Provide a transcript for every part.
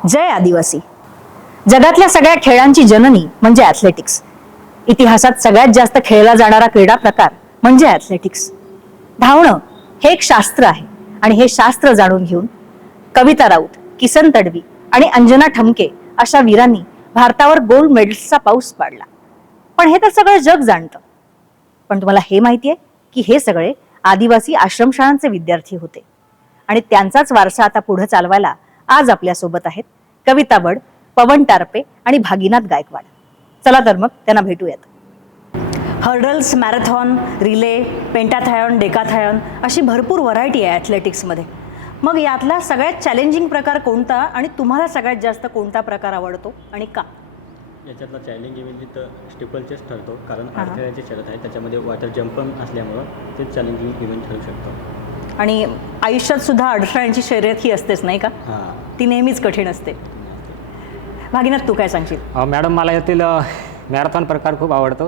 जय आदिवासी. जगातल्या सगळ्या खेळांची जननी म्हणजे ॲथलेटिक्स. इतिहासात सगळ्यात जास्त खेळला जाणारा क्रीडा प्रकार म्हणजे ॲथलेटिक्स. धावणं हे एक शास्त्र आहे आणि हे शास्त्र जाणून घेऊन कविता राऊत, किसन तडवी आणि अंजना ठमके अशा वीरांनी भारतावर गोल्ड मेडल्सचा पाऊस पाडला. पण हे तर सगळं जग जाणतं. पण तुम्हाला हे माहितीये की हे सगळे आदिवासी आश्रमशाळांचे विद्यार्थी होते आणि त्यांचाच वारसा आता पुढे चालवायला आज आपल्या सोबत आहेत कविता बड, पवन टारपे आणि भागीनाथ गायकवाड. चला तर मग त्यांना भेटूयात. Hurdles, marathon, relay, pentathlon, decathlon अशी भरपूर व्हरायटी आहे ॲथलेटिक्समध्ये. मग यातला सगळ्यात चॅलेंजिंग प्रकार कोणता आणि तुम्हाला सगळ्यात जास्त कोणता प्रकार आवडतो आणि का? याच्यातला चॅलेंज इव्हेंट तर स्टिपलचेच ठरतो, कारण अडथळ्याची शर्यत आहे, त्याच्यामध्ये वॉटर जंप पण असल्यामुळं ते चॅलेंजिंग इव्हेंट ठरू शकतो. आणि आयुष्यात सुद्धा अडथळ्यांची शर्यत ही असतेच नाही का? हां, ती नेहमीच कठीण असते. भागीनाथ, तू काय सांगशील? मॅडम, मला यातील मॅरेथॉन प्रकार खूप आवडतो.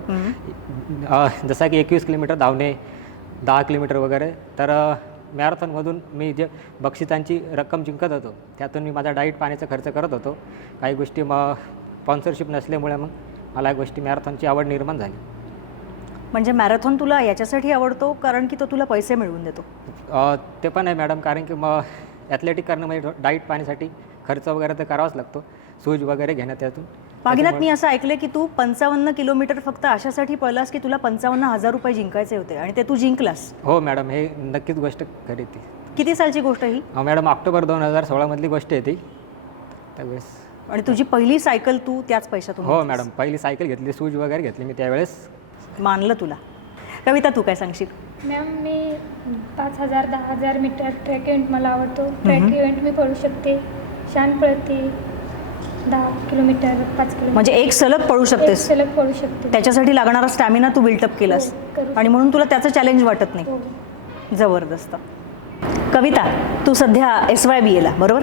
जसा की 21 किलोमीटर धावणे, 10 किलोमीटर वगैरे. तर मॅरेथॉनमधून मी जे बक्षिसांची रक्कम जिंकत होतो त्यातून मी माझा डाईट पाण्याचा खर्च करत होतो. काही गोष्टी मग स्पॉन्सरशिप नसल्यामुळे मग मला या गोष्टी मॅरेथॉनची आवड निर्माण झाली. म्हणजे मॅरेथॉन तुला याच्यासाठी आवडतो कारण की तो तुला पैसे मिळवून देतो? ते पण आहे मॅडम, कारण की मग ॲथलेटिक करणं म्हणजे डाईट पाण्यासाठी खर्च वगैरे तर करावाच लागतो, सूज वगैरे घेण्यात यातून. भागीनाथ, मी असं ऐकलं की तू 55 किलोमीटर फक्त अशासाठी पळलास की तुला 55,000 रुपये जिंकायचे होते आणि ते तू जिंकलास. हो मॅडम, हे नक्कीच गोष्ट खरी ती. किती सालची गोष्ट ही? मॅडम, ऑक्टोबर 2016मधली गोष्ट आहे ती. त्यावेळेस. आणि तुझी पहिली सायकल तू त्याच पैशातून? हो मॅडम, पहिली सायकल घेतली, सूज वगैरे घेतली मी त्यावेळेस. मानलं तुला. कविता, तू काय सांगशील? मॅम, मी 5,000 10,000 मीटर ट्रॅक इव्हेंट मला आवडतो. ट्रॅक इव्हेंट मी पळू शकते, शान पळते, 10 किलोमीटर, 5 किलोमीटर. म्हणजे एक सलग पळू शकतेस? सलग पळू शकते. त्याच्यासाठी लागणारा स्टॅमिना तू बिल्टअप केलास करू आणि म्हणून तुला त्याचं चॅलेंज वाटत नाही. हो. जबरदस्त. कविता, तू सध्या SYBA बरोबर?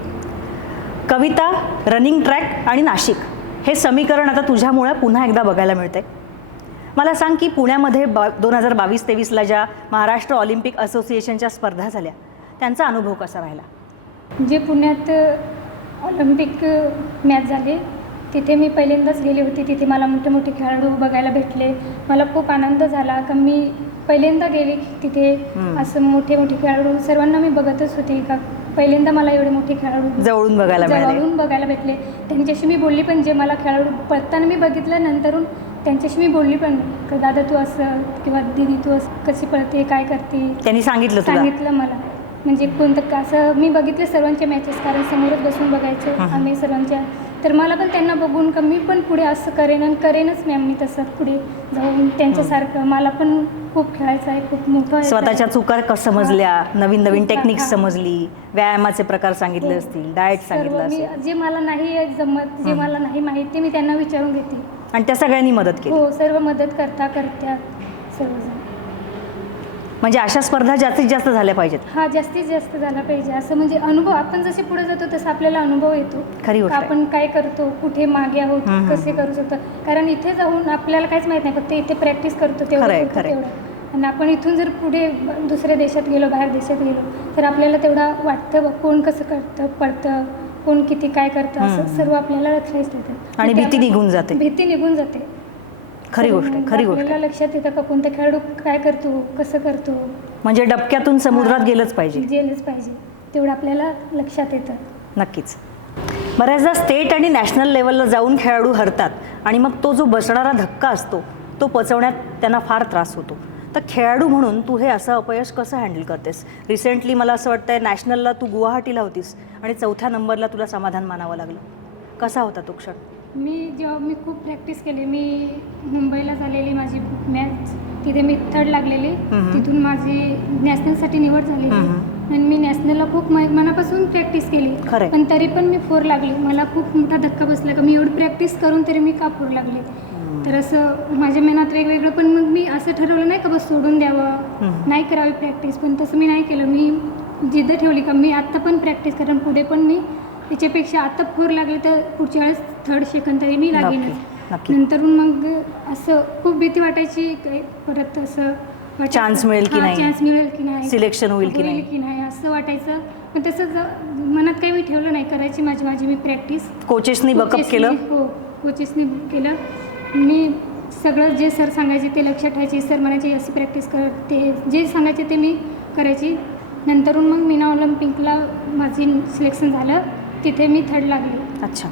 कविता, रनिंग ट्रॅक आणि नाशिक हे समीकरण आता तुझ्यामुळे पुन्हा एकदा बघायला मिळते. मला सांग की पुण्यामध्ये 2022-23ला ज्या महाराष्ट्र ऑलिम्पिक असोसिएशनच्या स्पर्धा झाल्या त्यांचा अनुभव कसा राहिला? जे पुण्यात ऑलिम्पिक मॅच झाले तिथे मी पहिल्यांदाच गेले होते. तिथे मला मोठे मोठे खेळाडू बघायला भेटले. मला खूप आनंद झाला का मी पहिल्यांदा गेले तिथे. असं मोठे मोठे खेळाडू सर्वांना मी बघतच होते का पहिल्यांदा मला एवढे मोठे खेळाडू जवळून बघायला भेटले. त्यांच्याशी मी बोलली पण, जे मला खेळाडू पळताना मी बघितलं नंतरून त्यांच्याशी मी बोलली पण का दादा तू असं किंवा दीदी तू असं कशी पळते, काय करते. त्यांनी सांगितलं मला. म्हणजे कोणतं असं मी बघितले सर्वांचे मॅचेस, कारण समोरच बसून बघायचं आम्ही सर्वांच्या. तर मला पण त्यांना बघून का मी पण पुढे असं करेनच मॅम. मी तसं पुढे जाऊन त्यांच्यासारखं मला पण खूप खेळायचं आहे, खूप मोठं आहे. स्वतःच्या चुका समजल्या, नवीन नवीन टेक्निक्स समजली, व्यायामाचे प्रकार सांगितले असतील, डाएट सांगितलं असेल. जे मला नाही जमत, जे मला नाही माहिती मी त्यांना विचारून घेते आणि त्या सगळ्यांनी मदत केली. हो, सर्व मदत करत्या सर्वजण. म्हणजे अशा स्पर्धा जास्तीत जास्त झाल्या पाहिजेत. हा, जास्तीत जास्त झाला पाहिजे. असं म्हणजे अनुभव, आपण जसे पुढे जातो तसं आपल्याला अनुभव येतो. खरी गोष्ट आहे. आपण काय करतो, कुठे मागे आहोत, कसे करू शकतो. कारण इथे जाऊन आपल्याला काहीच माहित नाही, फक्त इथे प्रॅक्टिस करतो तेवढं. आणि आपण इथून जर पुढे दुसऱ्या देशात गेलो, बाहेर देशात गेलो तर आपल्याला तेवढा वाटतं कोण कसं करतं, पडतं, कोण किती काय करतं, असं सर्व आपल्याला लक्षात येतं आणि भीती निघून जाते. खरी गोष्ट आहे. आपल्याला लक्षात येतं का कोणता खेळाडू काय करतो, कसं करतो. म्हणजे डबक्यातून समुद्रात गेलंच पाहिजे. तेवढं आपल्याला लक्षात येतं. नक्कीच. बऱ्याचदा स्टेट आणि नॅशनल लेवलला जाऊन खेळाडू हरतात आणि मग तो जो बसणारा धक्का असतो तो पचवण्यात त्यांना फार त्रास होतो. तर खेळाडू म्हणून तू हे असं अपयश कसं हँडल करतेस? रिसेंटली मला असं वाटतंय नॅशनलला तू गुवाहाटीला होतीस आणि 4थ्या नंबरला तुला समाधान मानावं लागलं. कसा होता तो क्षण? मी खूप प्रॅक्टिस केली. मी मुंबईला झालेली माझी मॅच, तिथे मी 3rd लागलेली. तिथून माझी नॅशनलसाठी निवड झालेली आणि मी नॅशनलला खूप मनापासून प्रॅक्टिस केली. पण तरी पण मी 4 लागले. मला खूप मोठा धक्का बसला का मी एवढी प्रॅक्टिस करून तरी मी का 4 लागले. तर असं माझ्या मनात वेगवेगळं. पण मग मी असं ठरवलं नाही का बस सोडून द्यावं, नाही करावी प्रॅक्टिस. पण तसं मी नाही केलं. मी जिद्द ठेवली का मी आत्ता पण प्रॅक्टिस करेन, पुढे पण मी त्याच्यापेक्षा आता 4 लागले तर पुढच्या वेळेस 3rd 2nd तरी मी लागेन. नंतर मग असं खूप भीती वाटायची. परत असं Chance मिळेल की नाही? चान्स मिळेल की नाही, Selection होईल की नाही? असं वाटायचं. पण तसं मनात काही मी ठेवलं नाही, करायची माझी मी प्रॅक्टिस. कोचेसनी बकअप केलं? हो, कोचेसनी केलं. मी सगळं जे सर सांगायचे ते लक्षात ठेवायचे. सर म्हणायचे अशी प्रॅक्टिस कर, ते जे सांगायचे ते मी करायची. नंतरून मग मीना ऑलिम्पिकला माझी सिलेक्शन झालं, तिथे मी 3rd लागले. अच्छा.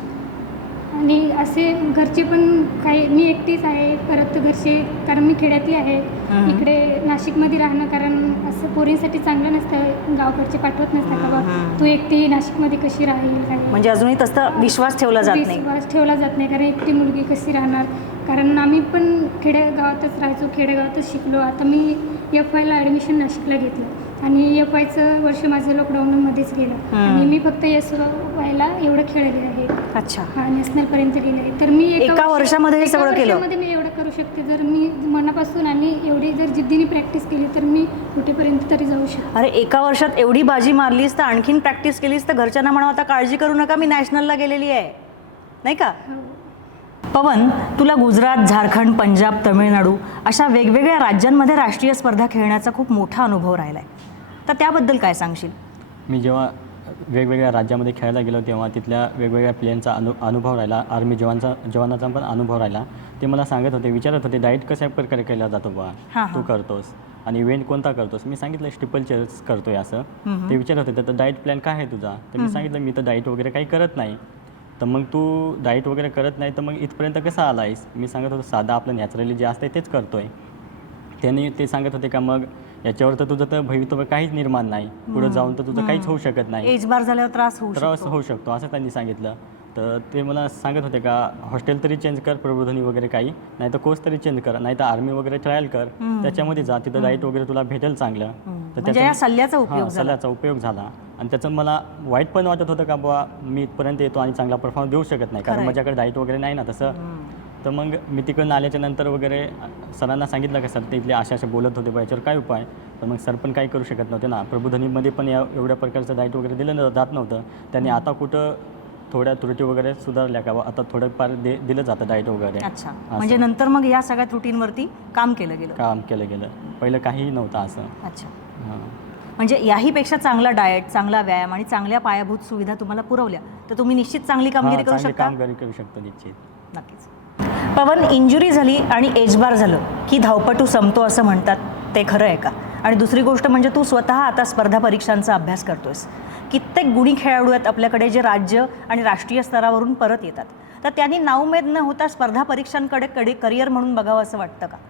आणि असे घरचे पण काही, मी एकटीच आहे, परत घरचे, कारण मी खेड्यातली आहे. इकडे नाशिकमध्ये राहणं, कारण असं पोरींसाठी चांगलं नसतं, गावकडचे पाठवत नसतं का बा तू एकटी नाशिकमध्ये कशी राहील काय. म्हणजे अजूनही तसा विश्वास ठेवला जात नाही. विश्वास ठेवला जात नाही, कारण एकटी मुलगी कशी राहणार. कारण आम्ही पण खेडेगावातच राहायचो, खेडेगावातच शिकलो. आता मी FYला ॲडमिशन नाशिकला घेतलं आणि FYचं वर्ष माझं लॉकडाऊनमध्येच गेलं आणि मी फक्त SYला एवढं खेळले आहे. अच्छा. हा, नॅशनलपर्यंत गेले आहे. तर मी एका वर्षामध्ये हे सगळं केलं? वर्षामध्ये मी एवढं करू शकते. जर मी मनापासून आणि एवढी जर जिद्दीने प्रॅक्टिस केली तर मी कुठेपर्यंत तरी जाऊ शकते. अरे एका वर्षात एवढी बाजी मारलीस तर आणखीन प्रॅक्टिस केलीस तर घरच्यांना म्हणावं आता काळजी करू नका, मी नॅशनलला गेलेली आहे, नाही का? हो. पवन, तुला गुजरात, झारखंड, पंजाब, तमिळनाडू अशा वेगवेगळ्या राज्यांमध्ये राष्ट्रीय स्पर्धा खेळण्याचा खूप मोठा अनुभव राहिला आहे, तर त्याबद्दल काय सांगशील? मी जेव्हा वेगवेगळ्या राज्यामध्ये खेळायला गेलो तेव्हा तिथल्या वेगवेगळ्या प्लेयरचा अनुभव राहिला, आर्मी जवानाचा पण अनुभव राहिला. ते मला सांगत होते, विचारत होते डाईट कशा प्रकारे केला जातो बा, तू करतोस आणि इव्हेंट कोणता करतोस. मी सांगितलं स्टिपल चेअर्स करतोय असं. ते विचारत होते तर डाईट प्लॅन काय आहे तुझा. तर मी सांगितलं मी तर डाईट वगैरे काही करत नाही. तर मग तू डाईट वगैरे करत नाही तर मग इथपर्यंत कसा आला आहेस. मी सांगत होतो साधं आपलं नॅचरली जे असतं तेच करतोय. त्यांनी ते सांगत होते का मग याच्यावर तर तुझं तर भवितव्य काहीच निर्माण नाही, पुढे जाऊन तर तुझं काहीच होऊ शकत नाही, एज बार झाल्यावर त्रास होऊ शकतो असं त्यांनी सांगितलं. तर ते मला सांगत होते का हॉस्टेल तरी चेंज कर, प्रबोधनी वगैरे काही नाही तर कोर्स तरी चेंज कर, नाही तर आर्मी वगैरे ट्रायल कर, त्याच्यामध्ये जा, तिथं डाईट वगैरे तुला भेटेल चांगलं. तर त्याचा सल्ल्याचा उपयोग झाला. आणि त्याचं मला वाईट पण वाटत होतं का बुवा मी इथपर्यंत येतो आणि चांगला परफॉर्मन्स देऊ शकत नाही कारण माझ्याकडे डाईट वगैरे नाही ना तसं. तर मग मी तिकडून आल्याच्या नंतर वगैरे सरांना सांगितलं का सर ते इथले असे बोलत होते, याच्यावर काय उपाय. तर मग सर पण काही करू शकत नव्हते ना, प्रबोधनीमध्ये पण एवढ्या प्रकारचं डाईट वगैरे दिलं जात नव्हतं. त्यांनी आता कुठं थोड्या त्रुटी वगैरे सुधारल्या का आता थोडंफार दिलं जातं डाईट वगैरे. अच्छा, म्हणजे नंतर मग या सगळ्या त्रुटींवरती काम केलं गेलं. पहिलं काहीही नव्हतं असं. अच्छा. म्हणजे याहीपेक्षा चांगला डाएट, चांगला व्यायाम आणि चांगल्या पायाभूत सुविधा तुम्हाला पुरवल्या तर तुम्ही निश्चित चांगली कामगिरी करू शकता. करू शकतो निश्चित. नक्कीच. पवन, इंजुरी झाली आणि एज बार झालं की धावपटू संपतो असं म्हणतात, ते खरं आहे का? आणि दुसरी गोष्ट म्हणजे तू स्वतः आता स्पर्धा परीक्षांचा अभ्यास करतोयस. कित्येक गुणी खेळाडू आहेत आपल्याकडे जे राज्य आणि राष्ट्रीय स्तरावरून परत येतात, तर त्यांनी नाउमेद न होता स्पर्धा परीक्षांकडे करिअर म्हणून बघावं असं वाटतं का?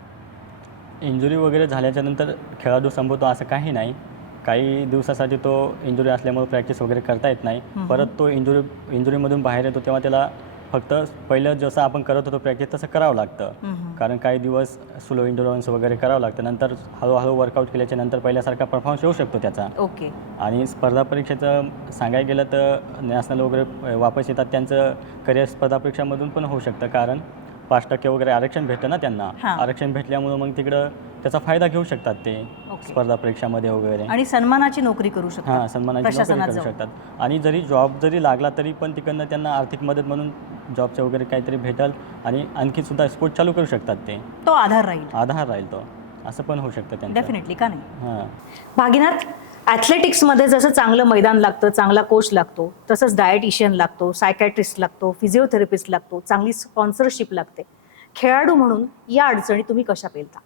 इंजुरी वगैरे झाल्याच्या नंतर खेळाडू संपवतो असं काही नाही. काही दिवसासाठी तो इंजुरी असल्यामुळे प्रॅक्टिस वगैरे करता येत नाही. परत तो इंजुरीमधून बाहेर येतो तेव्हा त्याला फक्त पहिलं जसं आपण करत होतो प्रॅक्टिस तसं करावं लागतं. कारण काही दिवस स्लो इंडोरन्स वगैरे करावं लागतं. नंतर हळूहळू वर्कआउट केल्याच्या नंतर पहिल्यासारखा परफॉर्मन्स येऊ शकतो त्याचा. ओके. आणि स्पर्धा परीक्षेचं सांगायला गेलं तर नॅशनल वगैरे वापस येतात त्यांचं करिअर स्पर्धा परीक्षामधून पण होऊ शकतं. कारण 5% वगैरे आरक्षण भेटतं ना त्यांना. आरक्षण भेटल्यामुळे मग तिकडं त्याचा फायदा घेऊ शकतात ते स्पर्धा परीक्षामध्ये वगैरे. आणि सन्मानाची नोकरी करू शकतात. सन्मानाची नोकरी करू शकतात. आणि जरी जॉब जरी लागला तरी पण तिकडनं त्यांना आर्थिक मदत म्हणून जॉबचं वगैरे काहीतरी भेटल आणि आणखी सुद्धा स्पोर्ट चालू करू शकतात ते. तो आधार राहील तो असं पण होऊ शकतं त्यांचं. डेफिनेटली, का नाही? भागीनाथ, ॲथलेटिक्समध्ये जसं चांगलं मैदान लागतं, चांगला कोच लागतो, तसंच डायटिशियन लागतो, सायकॅट्रिस्ट लागतो, फिजिओथेरपिस्ट लागतो, चांगली स्पॉन्सरशिप लागते. खेळाडू म्हणून या अडचणी तुम्ही कशा पेलता?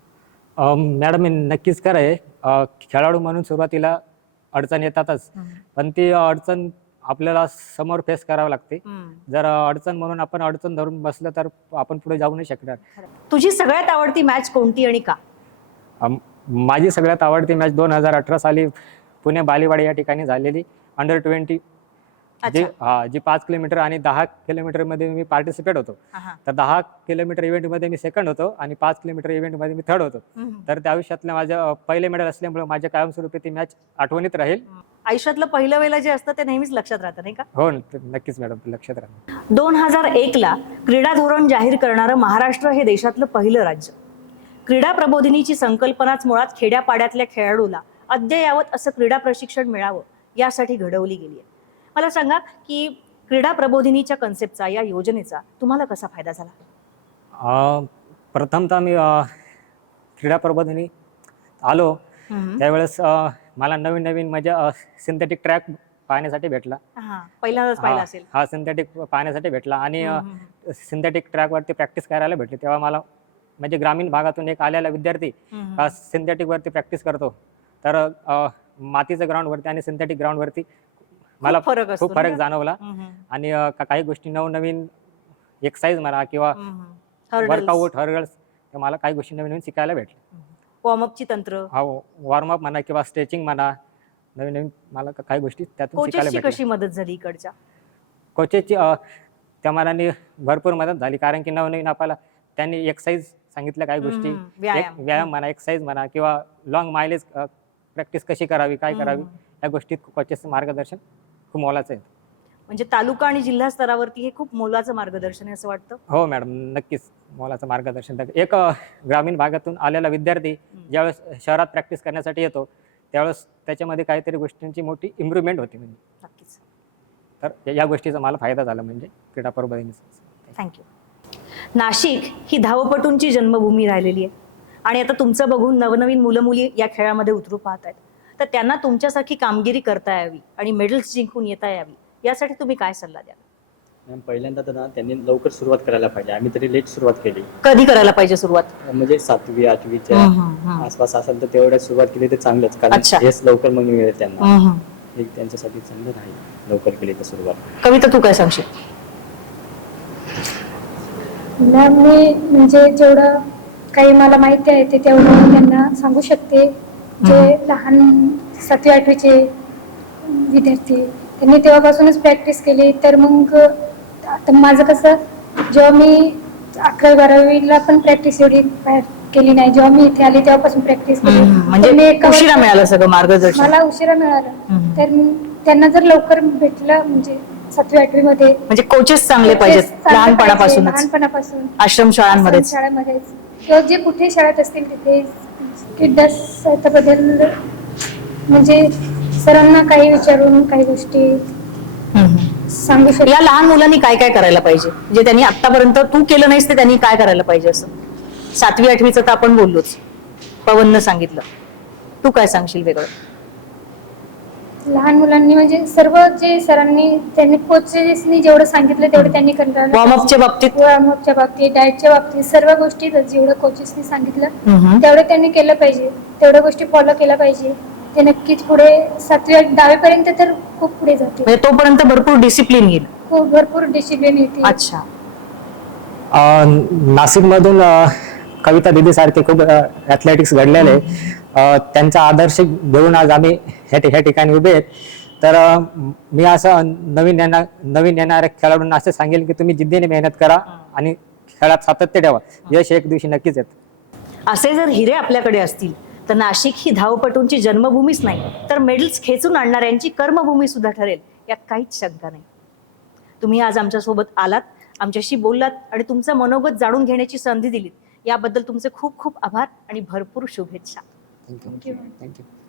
मॅडम, नक्कीच खरं आहे. खेळाडू म्हणून सुरुवातीला अडचण येतातच, पण ती अडचण आपल्याला समोर फेस करावं लागते. जर अडचण म्हणून आपण अडचण धरून बसलं तर आपण पुढे जाऊ नाही शकणार. तुझी सगळ्यात आवडती मॅच कोणती आणि का? माझी सगळ्यात आवडती मॅच 2018 साली पुणे बालेवाडी या ठिकाणी झालेली अंडर-20 जी 5 किलोमीटर आणि 10 किलोमीटरमध्ये मी पार्टिसिपेट होतो. तर 10 किलोमीटर इव्हेंटमध्ये मी सेकंड होतो आणि 5 किलोमीटर इव्हेंटमध्ये मी थर्ड होतो. तर त्या आयुष्यातलं माझं पहिले मेडल असल्यामुळे माझ्या कायमस्वरूपी ती मॅच आठवणीत राहील. आयुष्यातलं पहिलं वेळेला जे असतं ते नेहमीच लक्षात राहतं, नाही का? हो, नक्कीच मॅडम, लक्षात राहतं. 2001ला क्रीडा धोरण जाहीर करणारं महाराष्ट्र हे देशातलं पहिलं राज्य. क्रीडा प्रबोधिनीची संकल्पनाच मुळात खेड्यापाड्यातल्या खेळाडूला अद्ययावत असं क्रीडा प्रशिक्षण मिळावं यासाठी घडवली गेली आहे. मला सांगा की क्रीडा प्रबोधिनीच्या कन्सेप्टचा, या योजनेचा तुम्हाला कसा फायदा झाला? प्रथमतः मी क्रीडा प्रबोधिनी आलो त्यावेळेस मला नवीन नवीन म्हणजे सिंथेटिक ट्रॅक पाहण्यासाठी भेटला. पहिल्यांदाच पाहिलं असेल. हा सिंथेटिक पाहण्यासाठी भेटला आणि सिंथेटिक ट्रॅकवरती प्रॅक्टिस करायला भेटली. तेव्हा मला म्हणजे ग्रामीण भागातून एक आलेला विद्यार्थी सिंथेटिकवरती प्रॅक्टिस करतो, तर मातीच्या ग्राउंडवरती आणि सिंथेटिक ग्राउंडवरती मला खूप फरक जाणवला. आणि काही गोष्टी नवनवीन एक्सरसाइज म्हणा किंवा वर्कआउट हर्गल्स, मला काही गोष्टी नवीन नवीन शिकायला भेटल्या. वॉर्मअपची तंत्र, वॉर्मअप म्हणा किंवा स्ट्रेचिंग म्हणा, नवीन नवीन मला काही गोष्टी त्यातून शिकायला कोचेसची भेटल्या. कशी मदत झाली इकडच्या? कोचेसची त्या मनाने भरपूर मदत झाली, कारण की नवनवीन आपल्याला त्यांनी एक्सरसाइज सांगितल्या, काही गोष्टी व्यायाम म्हणा, एक्सरसाइज म्हणा किंवा लॉंग मायलेज प्रॅक्टिस कशी करावी, काय करावी, या गोष्टीत कोचेसचं मार्गदर्शन खूप मोलाचं आहे. म्हणजे तालुका आणि जिल्हा स्तरावरती हे खूप मोलाचं मार्गदर्शन आहे असं वाटतं? हो मॅडम, नक्कीच मोलाचं मार्गदर्शन. एक ग्रामीण भागातून आलेला विद्यार्थी ज्यावेळेस शहरात प्रॅक्टिस करण्यासाठी येतो त्यावेळेस त्याच्यामध्ये काहीतरी गोष्टींची मोठी इम्प्रूव्हमेंट होती. म्हणजे नक्कीच. तर या गोष्टीचा मला फायदा झाला म्हणजे क्रीडा परभणी. थँक्यू. नाशिक ही धावपटूंची जन्मभूमी राहिलेली आहे आणि आता तुमचं बघून नवनवीन मुलं मुली या खेळामध्ये उतरू पाहत आहेत, तर त्यांना तुमच्यासारखी कामगिरी करता यावी आणि मेडल्स जिंकून येता यावी यासाठी तुम्ही काय सल्ला द्याल? मॅम, पहिल्यांदा तर ना त्यांनी लवकर सुरुवात करायला पाहिजे. आम्ही तरी लेट सुरुवात केली. कधी करायला पाहिजे सुरुवात? म्हणजे 7वी 8वीच्या आसपास असेल तर तेवढ्यात सुरुवात केली तर चांगलंच, कारण हेच लवकर मग मिळेल त्यांना. हे त्यांच्यासाठी चांगलं राहील लवकर केली तर सुरुवात. कविता, तू काय सांगशील? मी म्हणजे जेवढं काही मला माहिती आहे ते तेवढं मी त्यांना सांगू शकते. जे लहान 7वी 8वीचे विद्यार्थी त्यांनी तेव्हापासूनच प्रॅक्टिस केली, तर मग आता माझं कसं, जेव्हा मी 11वी 12वीला पण प्रॅक्टिस एवढी केली नाही, जेव्हा मी इथे आली तेव्हापासून प्रॅक्टिस केली. म्हणजे उशिरा मिळालं सगळं मार्गदर्शन? मला उशिरा मिळालं. तर त्यांना जर लवकर भेटलं म्हणजे 7वी 8वी मध्ये, म्हणजे कोचेस चांगले पाहिजेत लहानपणापासून आश्रम शाळांमध्येच किंवा जे कुठे शाळेत असतील तिथे क्रीडाबद्दल म्हणजे सरांना काही विचारून काही गोष्टी सांगू शकतो. या लहान मुलांनी काय काय करायला पाहिजे, जे त्यांनी आतापर्यंत तू केलं नाहीस ते त्यांनी काय करायला पाहिजे? असं 7वी 8वीचं तर आपण बोललोच, पवननं सांगितलं, तू काय सांगशील वेगळं? लहान मुलांनी म्हणजे सर्व जे सरांनी त्यांनी कोचेसनी जेवढं सांगितलं तेवढं त्यांनी करायला. वॉर्मअपच्या बाबतीत, डाएटच्या बाबतीत, सर्व गोष्टी जेवढं कोचेसनी सांगितलं तेवढं त्यांनी केलं पाहिजे, तेवढ्या गोष्टी फॉलो केल्या पाहिजे. ते नक्कीच पुढे 7वी 10वी पर्यंत तर खूप पुढे जाते. म्हणजे तोपर्यंत भरपूर डिसिप्लिन येईल. खूप भरपूर डिसिप्लिन येते. अच्छा. नाशिकमधून कविता दिदी सारखे खूप ॲथलेटिक्स घडलेले, त्यांचा आदर्श घेऊन आज आम्ही ह्या ठिकाणी उभे आहेत. तर मी असं नवीन येणाऱ्या खेळाडूंना असं सांगेल की तुम्ही जिद्दीने मेहनत करा आणि खेळात सातत्य ठेवा, यश एक दिवशी नक्कीच येतं. असे जर हिरे आपल्याकडे असतील तर नाशिक ही धावपटूंची जन्मभूमीच नाही तर मेडल्स खेचून आणणाऱ्यांची कर्मभूमी सुद्धा ठरेल, यात काहीच शंका नाही. तुम्ही आज आमच्यासोबत आलात, आमच्याशी बोललात आणि तुमचं मनोगत जाणून घेण्याची संधी दिलीत, याबद्दल तुमचे खूप खूप आभार आणि भरपूर शुभेच्छा. थँक्यू.